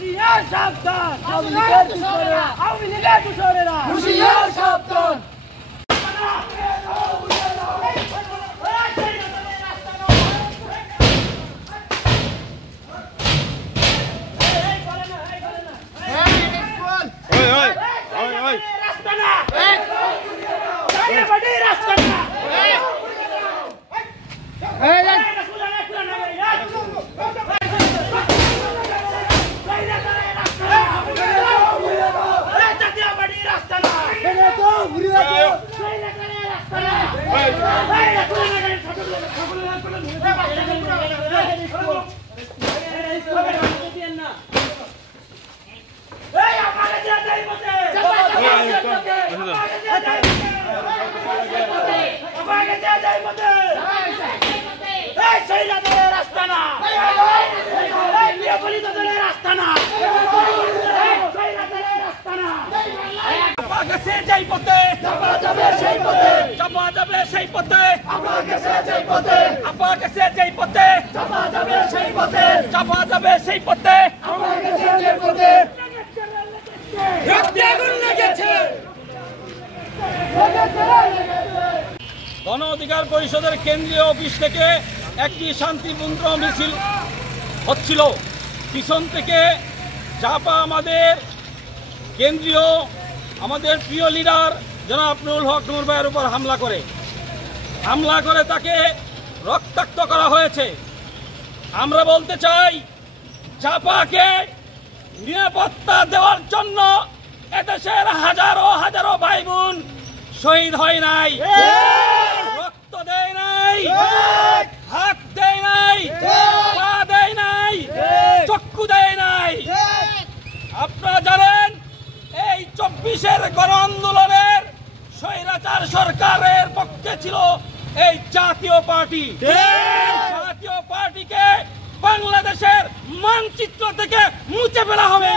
হুঁশিয়ার সাবধান, আওয়ামী লীগের দোসরেরা হুঁশিয়ার সাবধান। গণ অধিকার পরিষদের কেন্দ্রীয় অফিস থেকে একটি শান্তিপূর্ণ মিছিল হচ্ছিল। পিছন থেকে জাপা আমাদের প্রিয় লিডার জনাব নুরুল হক নূর ভাইয়ের উপর হামলা করে তাকে রক্তাক্ত করা হয়েছে। আমরা বলতে চাই, জাপাকে নিরাপত্তা দেওয়ার জন্য এদেশের হাজারো হাজারো ভাই বোন শহীদ হয় নাই, রক্ত দেয় নাই, হাত দেয় নাই, পা দেয় নাই, চক্ষু দেয় নাই। আপনারা জানেন, এই 24-এর গণ আন্দোলনের স্বৈরাচার সরকারের পক্ষে ছিল এই জাতীয় পার্টি। জাতীয় পার্টিকে বাংলাদেশের মানচিত্র থেকে মুছে ফেলা হবে।